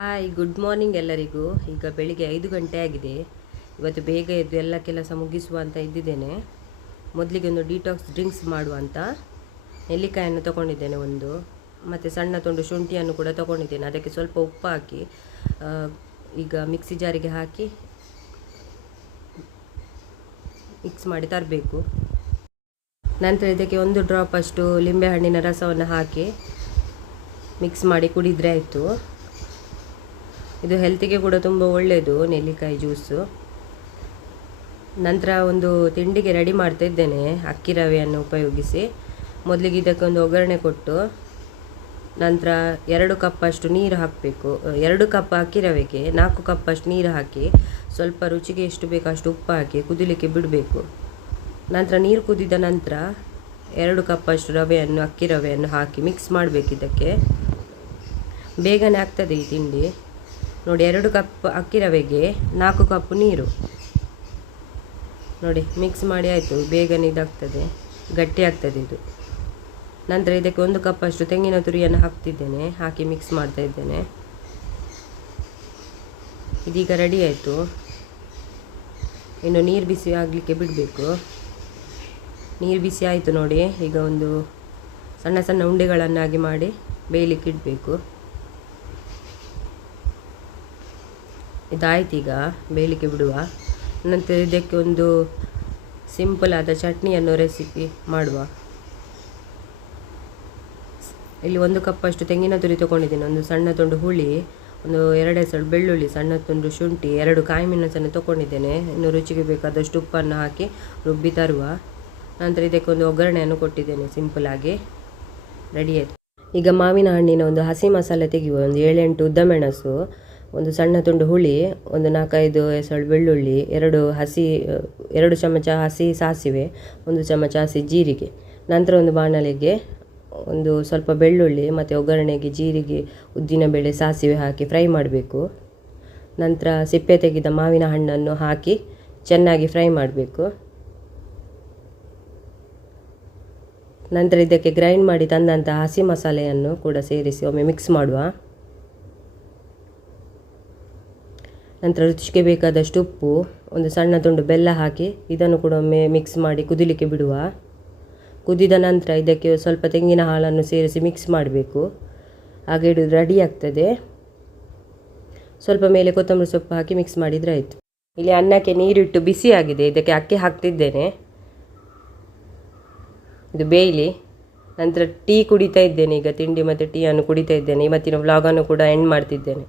Hi, good morning ಎಲ್ಲರಿಗೂ. ಈಗ ಬೆಳಿಗ್ಗೆ 5 ಗಂಟೆ ಆಗಿದೆ. ಇವತ್ತು ಬೇಗ ಎದ್ದು ಎಲ್ಲ ಕೆಲಸ ಮುಗಿಸುವ ಅಂತ ಇದ್ದಿದ್ದೇನೆ. ಮೊದಲಿಗೆ ಒಂದು ಡಿಟಾಕ್ಸ್ ಡ್ರಿಂಕ್ಸ್ ಮಾಡುವ ಅಂತ ನೆಲ್ಲಿಕಾಯನ್ನು ತಗೊಂಡಿದ್ದೇನೆ ಒಂದು, ಮತ್ತು ಸಣ್ಣ ತುಂಡು ಶುಂಠಿಯನ್ನು ಕೂಡ ತಗೊಂಡಿದ್ದೇನೆ. ಅದಕ್ಕೆ ಸ್ವಲ್ಪ ಉಪ್ಪು ಹಾಕಿ ಈಗ ಮಿಕ್ಸಿ ಜಾರಿಗೆ ಹಾಕಿ ಮಿಕ್ಸ್ ಮಾಡಿ ತರಬೇಕು. ನಂತರ ಇದಕ್ಕೆ 1 ಡ್ರಾಪ್ ಅಷ್ಟು ಲಿಂಬೆಹಣ್ಣಿನ ರಸವನ್ನು ಹಾಕಿ ಮಿಕ್ಸ್ ಮಾಡಿ ಕುಡಿದರೆ ಆಯಿತು. ಇದು ಹೆಲ್ತಿಗೆ ಕೂಡ ತುಂಬ ಒಳ್ಳೆಯದು, ನೆಲ್ಲಿಕಾಯಿ ಜ್ಯೂಸು. ನಂತರ ಒಂದು ತಿಂಡಿಗೆ ರೆಡಿ ಮಾಡ್ತಾ ಇದ್ದೇನೆ ಅಕ್ಕಿ ರವೆಯನ್ನು ಉಪಯೋಗಿಸಿ. ಮೊದಲಿಗೆ ಇದಕ್ಕೆ ಒಂದು ಒಗ್ಗರಣೆ ಕೊಟ್ಟು ನಂತರ 2 ಕಪ್ ಅಷ್ಟು ನೀರು ಹಾಕಬೇಕು. 2 ಕಪ್ ಅಕ್ಕಿ ರವೆಗೆ 4 ಕಪ್ ಅಷ್ಟು ನೀರು ಹಾಕಿ ಸ್ವಲ್ಪ ರುಚಿಗೆ ಎಷ್ಟು ಬೇಕು ಅಷ್ಟು ಉಪ್ಪು ಹಾಕಿ ಕುದಿಲಿಕ್ಕೆ ಬಿಡಬೇಕು. ನಂತರ ನೀರು ಕುದಿದ ನಂತರ 2 ಕಪ್ ಅಷ್ಟು ಅಕ್ಕಿ ರವೆಯನ್ನು ಹಾಕಿ ಮಿಕ್ಸ್ ಮಾಡಬೇಕು. ಇದಕ್ಕೆ ಬೇಗನೆ ಆಗ್ತದೆ ಈ ತಿಂಡಿ. ನೋಡಿ, 2 ಕಪ್ ಅಕ್ಕಿ ರವೆಗೆ 4 ಕಪ್ ನೀರು. ನೋಡಿ, ಮಿಕ್ಸ್ ಮಾಡಿ ಆಯಿತು. ಬೇಗನೆ ಇದಾಗ್ತದೆ, ಗಟ್ಟಿ ಆಗ್ತದೆ ಇದು. ನಂತರ ಇದಕ್ಕೆ 1 ಕಪ್ ಅಷ್ಟು ತೆಂಗಿನ ತುರಿಯನ್ನು ಹಾಕ್ತಿದ್ದೇನೆ, ಹಾಕಿ ಮಿಕ್ಸ್ ಮಾಡ್ತಾ ಇದ್ದೇನೆ. ಇದೀಗ ರೆಡಿ ಆಯಿತು. ಇನ್ನು ನೀರು ಬಿಸಿ ಆಗಲಿಕ್ಕೆ ಬಿಡಬೇಕು. ನೀರು ಬಿಸಿ ಆಯಿತು ನೋಡಿ. ಈಗ ಒಂದು ಸಣ್ಣ ಸಣ್ಣ ಉಂಡೆಗಳನ್ನಾಗಿ ಮಾಡಿ ಬೇಯಲಿಕ್ಕೆ ಇಡಬೇಕು. ಇದಾಯ್ತು, ಈಗ ಬೇಯಲಿಕ್ಕೆ ಬಿಡುವ. ನಂತರ ಇದಕ್ಕೆ ಒಂದು ಸಿಂಪಲ್ ಆದ ಚಟ್ನಿಯನ್ನು ರೆಸಿಪಿ ಮಾಡುವ. ಇಲ್ಲಿ 1 ಕಪ್ ಅಷ್ಟು ತೆಂಗಿನ ತುರಿ ತೊಗೊಂಡಿದ್ದೀನಿ, ಒಂದು ಸಣ್ಣ ತುಂಡು ಹುಳಿ, ಒಂದು 2 ಹೆಸರು ಬೆಳ್ಳುಳ್ಳಿ, ಸಣ್ಣ ತುಂಡು ಶುಂಠಿ, 2 ಕಾಯಿ ಮೆಣಸನ್ನು ತೊಗೊಂಡಿದ್ದೇನೆ. ಇನ್ನು ರುಚಿಗೆ ಬೇಕಾದಷ್ಟು ಉಪ್ಪನ್ನು ಹಾಕಿ ರುಬ್ಬಿ ತರುವ. ನಂತರ ಇದಕ್ಕೆ ಒಂದು ಒಗ್ಗರಣೆಯನ್ನು ಕೊಟ್ಟಿದ್ದೇನೆ, ಸಿಂಪಲ್ ಆಗಿ ರೆಡಿ ಆಯಿತು. ಈಗ ಮಾವಿನ ಹಣ್ಣಿನ ಒಂದು ಹಸಿ ಮಸಾಲೆ ತೆಗೆಯುವ. ಒಂದು 7-8 ಉದ್ದ ಮೆಣಸು, ಒಂದು ಸಣ್ಣ ತುಂಡು ಹುಳಿ, ಒಂದು 4-5 ಹೆಸರು ಬೆಳ್ಳುಳ್ಳಿ, 2 ಚಮಚ ಹಸಿ ಸಾಸಿವೆ, 1 ಚಮಚ ಹಸಿ ಜೀರಿಗೆ. ನಂತರ ಒಂದು ಬಾಣಲೆಗೆ ಒಂದು ಸ್ವಲ್ಪ ಬೆಳ್ಳುಳ್ಳಿ ಮತ್ತು ಒಗ್ಗರಣೆಗೆ ಜೀರಿಗೆ, ಉದ್ದಿನಬೇಳೆ, ಸಾಸಿವೆ ಹಾಕಿ ಫ್ರೈ ಮಾಡಬೇಕು. ನಂತರ ಸಿಪ್ಪೆ ತೆಗೆದ ಮಾವಿನ ಹಣ್ಣನ್ನು ಹಾಕಿ ಚೆನ್ನಾಗಿ ಫ್ರೈ ಮಾಡಬೇಕು. ನಂತರ ಇದಕ್ಕೆ ಗ್ರೈಂಡ್ ಮಾಡಿ ತಂದಂಥ ಹಸಿ ಮಸಾಲೆಯನ್ನು ಕೂಡ ಸೇರಿಸಿ ಒಮ್ಮೆ ಮಿಕ್ಸ್ ಮಾಡುವ. ನಂತರ ರುಚಿಗೆ ಬೇಕಾದಷ್ಟು ಉಪ್ಪು, ಒಂದು ಸಣ್ಣ ತುಂಡು ಬೆಲ್ಲ ಹಾಕಿ ಇದನ್ನು ಕೂಡ ಒಮ್ಮೆ ಮಿಕ್ಸ್ ಮಾಡಿ ಕುದಿಲಿಕ್ಕೆ ಬಿಡುವ. ಕುದಿದ ನಂತರ ಇದಕ್ಕೆ ಸ್ವಲ್ಪ ತೆಂಗಿನ ಹಾಲನ್ನು ಸೇರಿಸಿ ಮಿಕ್ಸ್ ಮಾಡಬೇಕು. ಹಾಗೆ ಇಡೋದು ರೆಡಿ ಆಗ್ತದೆ. ಸ್ವಲ್ಪ ಮೇಲೆ ಕೊತ್ತಂಬರಿ ಸೊಪ್ಪು ಹಾಕಿ ಮಿಕ್ಸ್ ಮಾಡಿದರೆ ಆಯಿತು. ಇಲ್ಲಿ ಅನ್ನಕ್ಕೆ ನೀರಿಟ್ಟು ಬಿಸಿ ಆಗಿದೆ. ಇದಕ್ಕೆ ಅಕ್ಕಿ ಹಾಕ್ತಿದ್ದೇನೆ, ಇದು ಬೇಯಲಿ. ನಂತರ ಟೀ ಕುಡಿತಾ ಇದ್ದೇನೆ. ಈಗ ತಿಂಡಿ ಮತ್ತು ಟೀಯನ್ನು ಕುಡಿತಾ ಇದ್ದೇನೆ. ಇವತ್ತಿನ ವ್ಲಾಗನ್ನು ಕೂಡ ಎಂಡ್ ಮಾಡ್ತಿದ್ದೇನೆ.